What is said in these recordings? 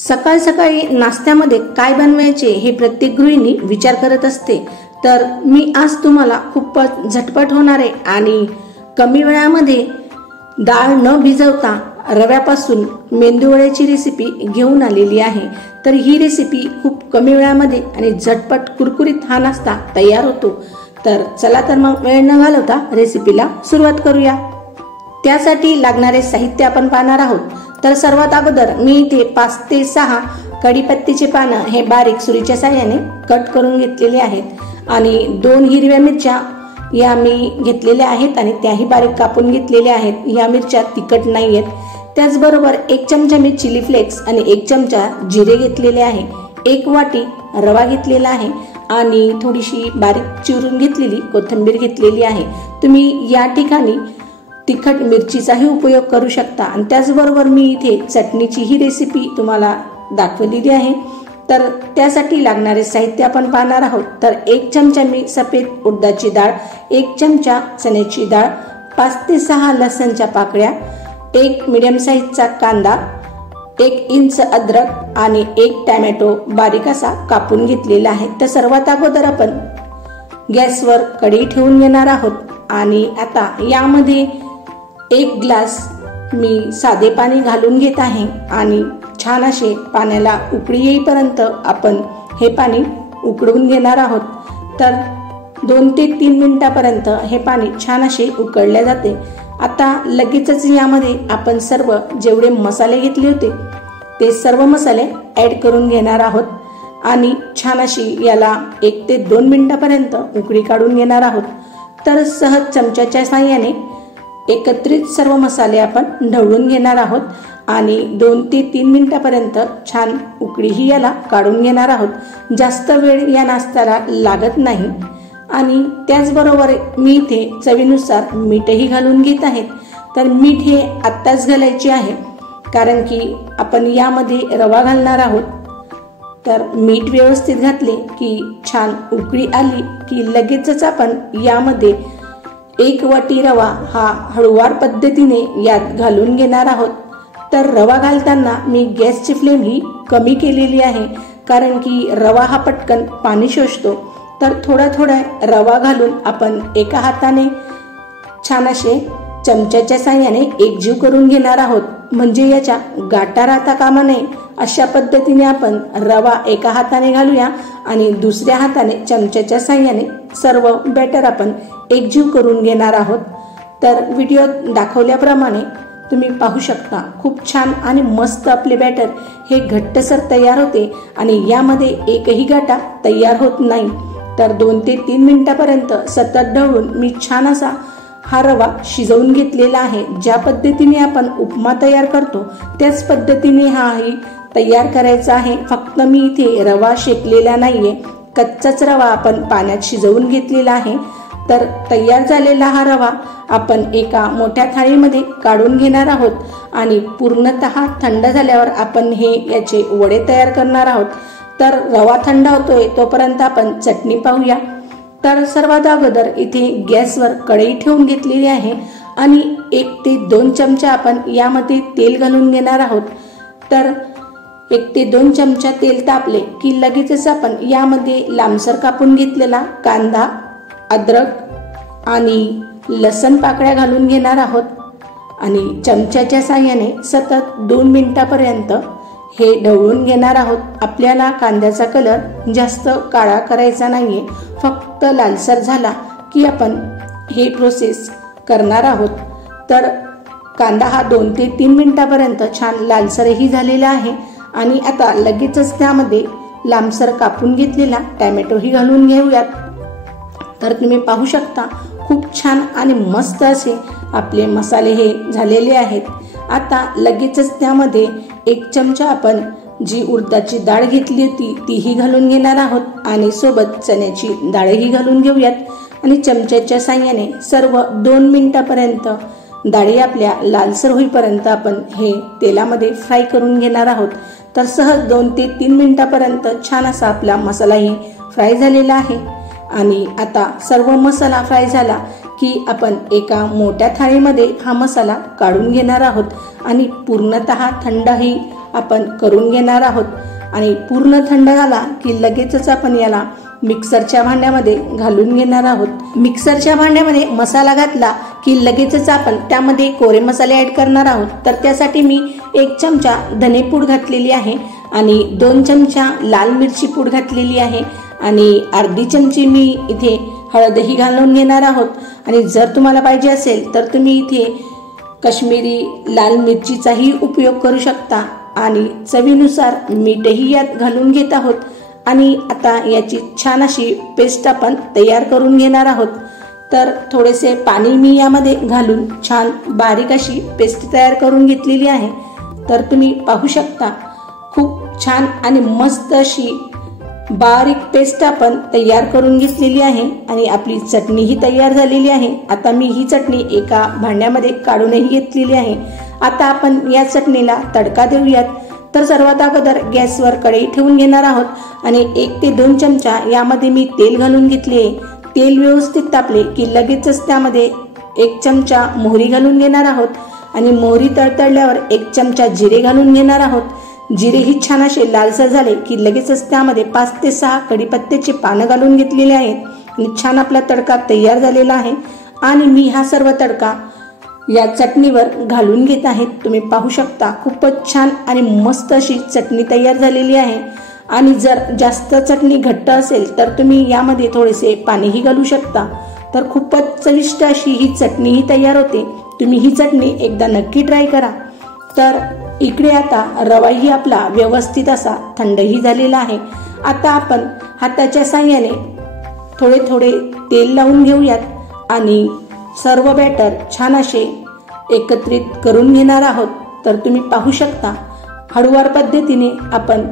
सकाळ सकाळी नाश्त्यामध्ये काय बनवायचे हे प्रत्येक गृहिणी विचार करत असते। तर मी आज तुम्हाला खूपच झटपट होणारे आणि कमी वेळामध्ये डाळ न भिजवता रव्यापासून मेंदूवड्याची रेसिपी घेऊन आलेली आहे। तर ही रेसिपी खूप कमी वेळामध्ये आणि झटपट कुरकुरीत हा नाश्ता तयार होतो। तर चला तर मग वेळ न घालवता रेसिपीला सुरुवात करूया। त्यासाठी लागणारे साहित्य आपण पाहणार आहोत। तर सर्वात अगोदर मी इथे 5 ते 6 कढीपत्त्याचे पानं हे बारीक सुरीच्या साहाय्याने कट करून घेतलेले आहेत आणि 2 हिरव्या मिरच्या या मी घेतलेल्या आहेत आणि त्याही बारीक कापून घेतलेल्या आहेत। या मिरच्या तिखट नाही आहेत। त्याचबरोबर 1 चमचा मी चिली फ्लेक्स आणि 1 चमचा जिरे घेतलेले आहे। 1 वाटी रवा घेतलेला आहे आणि थोडीशी बारीक चिरून घेतलेली कोथिंबीर घेतलेली आहे। तुम्ही या ठिकाणी तिखट मिरचीचाही उपयोग करू शकता आणि त्याचबरोबर मी इथे चटणीची ही रेसिपी तुम्हाला दाखवलेली आहे। तर त्यासाठी लागणारे साहित्य आपण पाहणार आहोत। तर 1 चमचा मी सफेद उडदाची डाळ, 1 चमचा चण्याची डाळ, 5 ते 6 लसणच्या पाकळ्या, 1 मीडियम साईजचा कांदा, 1 इंच अद्रक आणि 1 टोमॅटो बारीक असा कापून घेतलेला आहे। तर सर्वात अगोदर आपण गॅसवर कढई ठेवून घेणार आहोत आणि आता यामध्ये 1 ग्लास मी साधे पाणी घालून घेत आहे आणि छान असे पाण्याला उकळी येईपर्यंत आपण हे पाणी उकळून घेणार आहोत। तर 2 ते 3 मिनिटापर्यंत हे पाणी छान असे उकळले जाते। आता लगेचच यामध्ये आपण सर्व जेवढे मसाले घेतले होते ते सर्व मसाले ऍड करून घेणार आहोत आणि छान अशी याला 1 ते 2 मिनिटापर्यंत उकळी काढून घेणार आहोत। तर सहज चमच्याच्या साहाय्याने एकत्रित सर्व मसाले आपण ढवळून घेणार आहोत आणि 2 ते 3 मिनिटापर्यंत छान उकळीही याला काढून घेणार आहोत। जास्त वेळ या नाश्त्याला लागत नाही आणि त्याचबरोबर मी इथे चवीनुसार मीठही घालून घेत आहे। तर मीठ हे आत्ताच घालायचे आहे कारण की आपण यामध्ये रवा घालणार आहोत। तर मीठ व्यवस्थित घातले की छान उकळी आली की लगेचच आपण यामध्ये 1 वाटी रवा हा हळूवार पद्धतीने यात घालून घेणार आहोत। तर रवा घालताना मी गॅसची फ्लेम ही कमी केलेली आहे कारण की रवा हा पटकन पाणी शोषतो। तर थोडा थोडा रवा घालून आपण एका हाताने छान असे चमच्याच्या साहाय्याने एकजीव करून घेणार आहोत, म्हणजे याच्या गाठा राहता कामा नये अशा पद्धतीने आपण रवा एका हाताने घालूया आणि दुसऱ्या हाताने चमच्याच्या साहाय्याने सर्व बॅटर आपण एकजीव करून घेणार आहोत। तर व्हिडिओत दाखवल्याप्रमाणे तुम्ही पाहू शकता खूप छान आणि मस्त आपले बॅटर हे घट्टसर तयार होते आणि यामध्ये एकही गाठा तयार होत नाही। तर 2 ते 3 मिनिटापर्यंत सतत ढवळून मी छान असा हा रवा शिजवून घेतलेला आहे। ज्या पद्धतीने आपण उपमा तयार करतो त्याच पद्धतीने हाही तयार करायचा आहे। फक्त मी इथे रवा शेकलेला नाहीये, कच्चाच रवा आपण पाण्यात शिजवून घेतलेला आहे। तर तयार झालेला हा रवा आपण एका मोठ्या थाळीमध्ये काढून घेणार आहोत आणि पूर्णतः थंड झाल्यावर आपण हे याचे वडे तयार करणार आहोत। तर रवा थंड होतोय तोपर्यंत आपण चटणी पाहूया। तर सर्वात अगोदर इथे गॅसवर कढई ठेवून घेतलेली आहे आणि 1 ते 2 चमचा आपण यामध्ये तेल घालून घेणार आहोत। तर 1 ते 2 चमचा तेल तापले की लगेचच आपण यामध्ये लांबसर कापून घेतलेला कांदा, अद्रक आणि लसण पाकळ्या घालून घेणार आहोत आणि चमच्याच्या साहाय्याने सतत 2 मिनिटापर्यंत हे ढवळून घेणार आहोत। आपल्याला कांद्याचा कलर जास्त काळा करायचा नाहीये, फक्त लालसर झाला की आपण हे प्रोसेस करणार आहोत। तर कांदा हा 2 ते 3 मिनिटापर्यंत छान लालसरही झालेला आहे आणि आता लगेचच त्यामध्ये लांबसर कापून घेतलेला टोमॅटोही घालून घेऊयात। तर तुम्ही पाहू शकता खूप छान आणि मस्त असे आपले मसाले हे झालेले आहेत। आता लगेचच त्यामध्ये 1 चमचा आपण जी उडदाची डाळ घेतली होती तीही घालून घेणार आहोत आणि सोबत चण्याची डाळही घालून घेऊयात आणि चमच्याच्या साहाय्याने सर्व 2 मिनिटापर्यंत डाळी आपल्या लालसर होईपर्यंत आपण हे तेलामध्ये फ्राय करून घेणार आहोत। तर सहज 2 ते 3 मिनिटापर्यंत छान असा आपला मसालाही फ्राय झालेला आहे आणि आता सर्व मसाला फ्राय झाला की आपण एका मोठ्या थाळीमध्ये हा मसाला काढून घेणार आहोत आणि पूर्णतः थंडही आपण करून घेणार आहोत आणि पूर्ण थंड झाला की लगेचच आपण याला मिक्सरच्या भांड्यामध्ये घालून घेणार आहोत। मिक्सरच्या भांड्यामध्ये मसाला घातला की लगेचच आपण त्यामध्ये कोरे मसाले ऍड करणार आहोत। तर त्यासाठी मी 1 चमचा धनेपूड घातलेली आहे आणि 2 चमचा लाल मिरची पूड घातलेली आहे आणि अर्धी चमची मी इथे हळदही घालून घेणार आहोत। आणि जर तुम्हाला पाहिजे असेल तर तुम्ही इथे काश्मीरी लाल मिरचीचाही उपयोग करू शकता आणि चवीनुसार मीठही यात घालून घेत आहोत। आणि आता याची छान अशी पेस्ट आपण तयार करून घेणार आहोत। तर थोडेसे पाणी मी यामध्ये घालून छान बारीक अशी पेस्ट तयार करून घेतलेली आहे। तर तुम्ही पाहू शकता खूप छान आणि मस्त अशी बारीक पेस्ट आपण तयार करून घेतलेली आहे आणि आपली चटणी ही तयार झालेली आहे। आता मी ही चटणी एका भांड्यामध्ये काढूनही घेतलेली आहे। आता आपण या चटणीला तडका देऊयात। तर सर्वात अगोदर गॅसवर कढई ठेवून घेणार आहोत आणि 1 ते 2 चमचा यामध्ये मी तेल घालून घेतले। तेल व्यवस्थित तापले की लगेचच त्यामध्ये 1 चमचा मोहरी घालून घेणार आहोत आणि मोहरी तडतडल्यावर 1 चमचा जिरे घालून घेणार आहोत। जिरे ही छान असे लालसर झाले की लगेचच त्यामध्ये 5 ते 6 कढीपत्त्याची पानं घालून घेतलेली आहेत आणि छान आपला तडका तयार झालेला आहे। आणि मी हा सर्व तडका या चटणीवर घालून घेत आहेत। तुम्ही पाहू शकता खूपच छान आणि मस्त अशी चटणी तयार झालेली आहे। आणि जर जास्त चटणी घट्ट असेल तर तुम्ही यामध्ये थोडेसे पाणीही घालू शकता। तर खूपच चविष्ट अशी ही चटणीही तयार होते। तुम्ही ही चटणी एकदा नक्की ट्राय करा। तर इकडे आता रवाही आपला व्यवस्थित असा थंडही झालेला आहे। आता आपण हाताच्या साहाय्याने थोडे थोडे तेल लावून घेऊयात आणि सर्व बॅटर छान असे एकत्रित करून घेणार आहोत। तर तुम्ही पाहू शकता हळूवार पद्धतीने आपण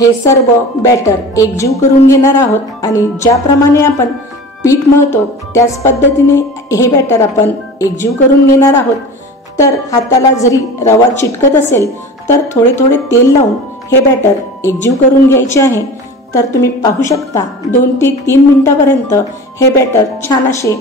हे सर्व बॅटर एकजीव करून घेणार आहोत आणि ज्याप्रमाणे आपण पीठ मळतो त्याच पद्धतीने हे बॅटर आपण एकजीव करून घेणार आहोत। तर हाताला जरी रवा चिटकत असेल तर थोडे थोडे तेल लावून हे बॅटर एकजीव करून घ्यायचे आहे। तर तुम्ही पाहू शकता 2 ते 3 मिनिटापर्यंत हे बॅटर छान असे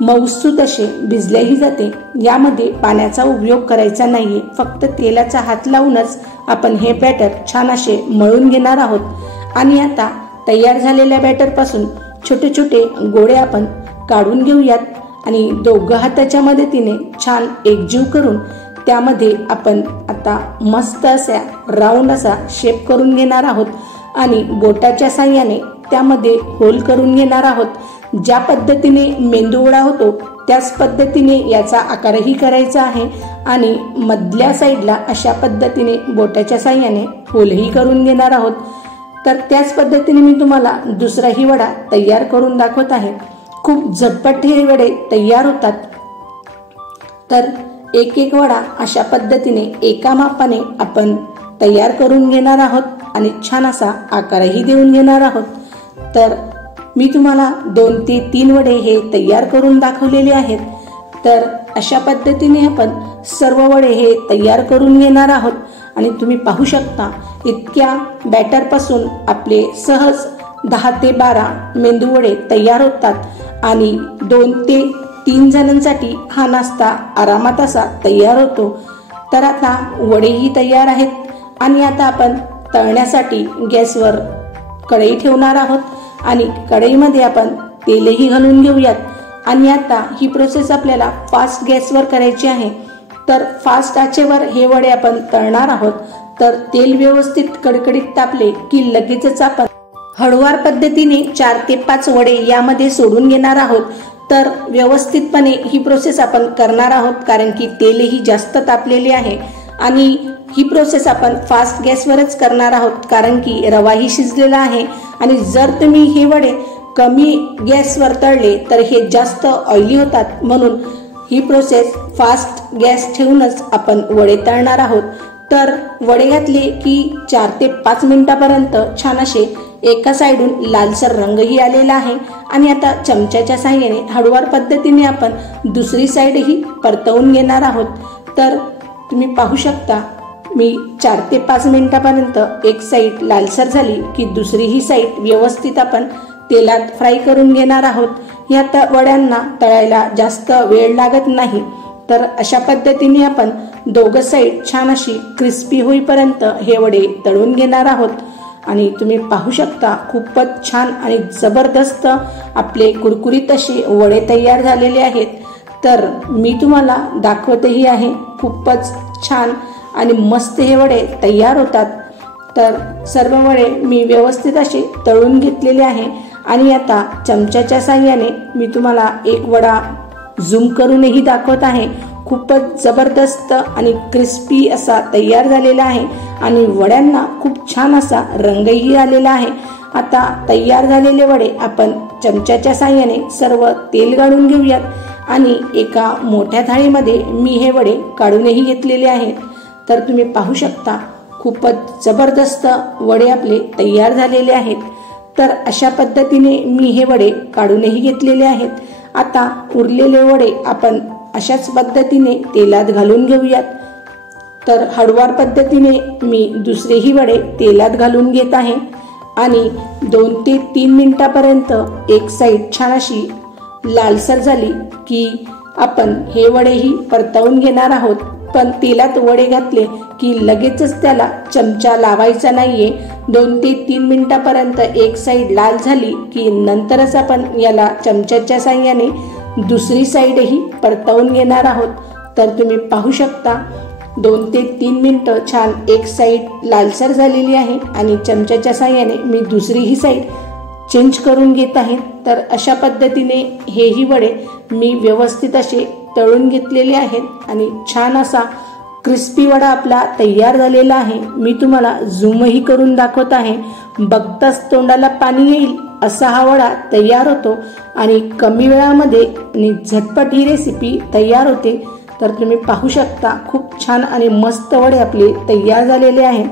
मऊसूत असे भिजलेही जाते। यामध्ये पाण्याचा उपयोग करायचा नाहीये, फक्त तेलाचा हात लावूनच आपण हे बॅटर छान असे मळून घेणार आहोत। आणि आता तयार झालेल्या बॅटर पासून छोटे छोटे गोळे आपण काढून घेऊयात आणि दोघं हाताच्या मदतीने छान एकजीव करून त्यामध्ये आपण आता मस्त असा राऊंड असा शेप करून घेणार आहोत आणि बोटाच्या साहाय्याने त्यामध्ये होल करून घेणार आहोत। ज्या पद्धतीने मेंदू वडा होतो त्याच पद्धतीने याचा आकारही करायचा आहे आणि मधल्या साईडला अशा पद्धतीने बोटाच्या साहाय्याने होलही करून घेणार आहोत। तर त्याच पद्धतीने मी तुम्हाला दुसराही वडा तयार करून दाखवत आहे। खूप झटपट हे वडे तयार होतात। तर एक एक वडा अशा पद्धतीने एका मापाने आपण तयार करून घेणार आहोत आणि छान असा आकारही देऊन घेणार आहोत। तर मी तुम्हाला 2 ते 3 वडे हे तयार करून दाखवलेले आहेत। तर अशा पद्धतीने आपण सर्व वडे हे तयार करून घेणार आहोत आणि तुम्ही पाहू शकता इतक्या बॅटर पासून आपले सहज 10 ते 12 मेंदू वडे तयार होतात आणि 2 ते 3 जणांसाठी हा नाश्ता आरामात असा तयार होतो। तर आता वडेही तयार आहेत आणि आता आपण तळण्यासाठी गॅसवर कढई ठेवणार आहोत आणि कढईमध्ये आपण तेलही घालून घेऊयात। आणि आता ही प्रोसेस आपल्याला फास्ट गॅसवर करायची आहे। तर फास्ट आचेवर हे वडे आपण तळणार आहोत। तर तेल व्यवस्थित कडकडीत तापले की लगेचच आपण हळूवार पद्धतीने 4 ते 5 वडे यामध्ये सोडून घेणार आहोत। तर व्यवस्थितपणे ही प्रोसेस आपण करणार आहोत कारण की तेलही जास्त तापलेले आहे आणि ही प्रोसेस आपण फास्ट गॅसवरच करणार आहोत कारण की रवाही शिजलेला आहे। आणि जर तुम्ही हे वडे कमी गॅसवर तळले तर हे जास्त ऑइली होतात, म्हणून ही प्रोसेस फास्ट गॅस ठेवूनच आपण वडे तळणार आहोत। तर वडे घातले की 4 ते 5 मिनिटापर्यंत छान असे एका साइडून लालसर रंगही आलेला आहे आणि आता चमच्याच्या साहाय्याने हळूवार पद्धतीने आपण दुसरी साइडही परतवून घेणार आहोत। तर तुम्ही पाहू शकता मी 4 ते 5 मिनिटापर्यंत एक साइड लालसर झाली की दुसरीही साइड व्यवस्थित आपण तेलात फ्राय करून घेणार आहोत। या वड्यांना तळायला जास्त वेळ लागत नाही। तर अशा पद्धतीने आपण दोघं साईड छान अशी क्रिस्पी होईपर्यंत हे वडे तळून घेणार आहोत। आणि तुम्ही पाहू शकता खूपच छान आणि जबरदस्त आपले कुरकुरीत असे वडे तयार झालेले आहेत। तर मी तुम्हाला दाखवतही आहे, खूपच छान आणि मस्त हे वडे तयार होतात। तर सर्व वडे मी व्यवस्थित असे तळून घेतलेले आहे आणि आता चमच्याच्या साहाय्याने मी तुम्हाला एक वडा झूम करूनही दाखवत आहे। खूपच जबरदस्त आणि क्रिस्पी असा तयार झालेला आहे आणि वड्यांना खूप छान असा रंगही आलेला आहे। आता तयार झालेले वडे आपण चमच्याच्या साहाय्याने सर्व तेल गाळून घेऊयात आणि एका मोठ्या थाळीमध्ये मी हे वडे काढूनही घेतलेले आहेत। तर तुम्ही पाहू शकता खूपच जबरदस्त वडे आपले तयार झालेले आहेत। तर अशा पद्धतीने मी हे वडे काढूनही घेतलेले आहेत। आता उरलेले वडे आपण अशाच पद्धतीने तेलात घालून घेऊयात। तर हळूवार पद्धतीने मी दुसरेही वडे तेलात घालून घेत आहे आणि 2 ते 3 मिनिटापर्यंत एक साईड छान अशी लालसर झाली की आपण हे वडेही परतवून घेणार आहोत। पण तेलात वडे घातले की लगेचच त्याला चमचा लावायचा नाहीये। 2 ते 3 मिनिटापर्यंत एक साईड लाल झाली की नंतरच आपण याला चमच्याच्या साहाय्याने दुसरी साईडही परतवून घेणार आहोत। तर तुम्ही पाहू शकता 2 ते 3 मिनिटं छान एक साईड लालसर झालेली आहे आणि चमच्याच्या साहाय्याने मी दुसरीही साईड चेंज करून घेत आहे। तर अशा पद्धतीने हेही वडे मी व्यवस्थित असे तळून घेतलेले आहेत आणि छान असा क्रिस्पी वडा आपला तयार झालेला आहे। मी तुम्हाला झूमही करून दाखवत आहे। बघताच तोंडाला पाणी येईल असा हा वडा तयार होतो आणि कमी वेळामध्ये आणि झटपट ही रेसिपी तयार होते। तर तुम्ही पाहू शकता खूप छान आणि मस्त वडे आपले तयार झालेले आहेत।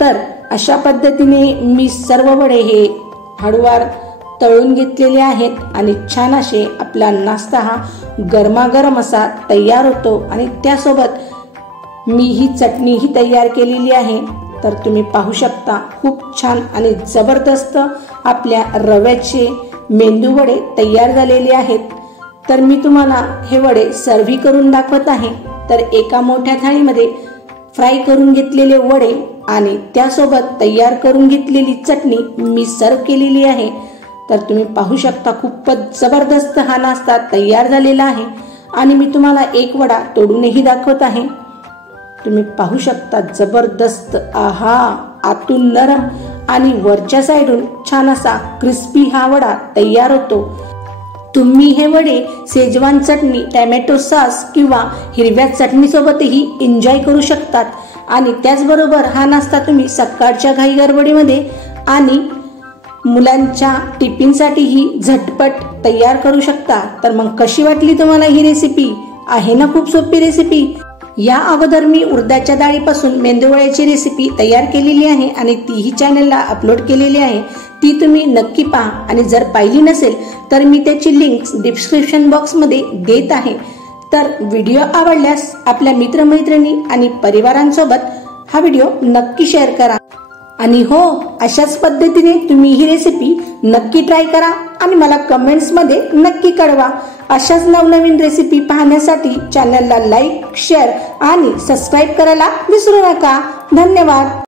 तर अशा पद्धतीने मी सर्व वडे हे हळूवार तळून घेतलेले आहेत आणि छान असे आपला नाश्ता हा गरमागरम असा तयार होतो आणि त्यासोबत मी ही चटणीही तयार केलेली आहे। तर तुम्ही पाहू शकता खूप छान आणि जबरदस्त आपल्या रव्याचे मेंदू वडे तयार झालेले आहेत। तर मी तुम्हाला हे वडे सर्व्ह करून दाखवत आहे। तर एका मोठ्या थाळीमध्ये फ्राय करून घेतलेले वडे आणि त्यासोबत तयार करून घेतलेली चटणी मी सर्व्ह केलेली आहे। तर तुम्ही पाहू शकता खूपच जबरदस्त हा नाश्ता तयार झालेला आहे आणि मी तुम्हाला एक वडा तोडूनही दाखवत आहे। तुम्ही पाहू शकता जबरदस्त, आहा, आतून नरम आणि वरच्या साईडून छान असा क्रिस्पी हा वडा तयार होतो। तुम्ही हे वडे शेजवान चटणी, टोमॅटो सॉस किंवा हिरव्या चटणी सोबतही एन्जॉय करू शकतात आणि त्याचबरोबर हा नाश्ता तुम्ही सकाळच्या घाई गडबडीमध्ये आणि मुलांच्या टिफिनसाठीही झटपट तयार करू शकता। तर मग कशी वाटली तुम्हाला ही रेसिपी? आहे ना खूप सोपी रेसिपी। या अगोदर मी उडदाच्या डाळीपासून मेंदूवड्याची रेसिपी तयार केलेली आहे आणि तीही चॅनलला अपलोड केलेली आहे। ती तुम्ही नक्की पहा आणि जर पाहिली नसेल तर मी त्याची लिंक डिस्क्रिप्शन बॉक्समध्ये देत आहे। तर व्हिडिओ आवडल्यास आपल्या मित्रमैत्रिणी आणि परिवारांसोबत हा व्हिडिओ नक्की शेअर करा आणि हो, अशाच पद्धतीने तुम्ही ही रेसिपी नक्की ट्राय करा आणि मला कमेंट्समध्ये नक्की कळवा। अशाच नवनवीन रेसिपी पाहण्यासाठी चॅनलला लाईक, शेअर आणि सबस्क्राईब करायला विसरू नका। धन्यवाद।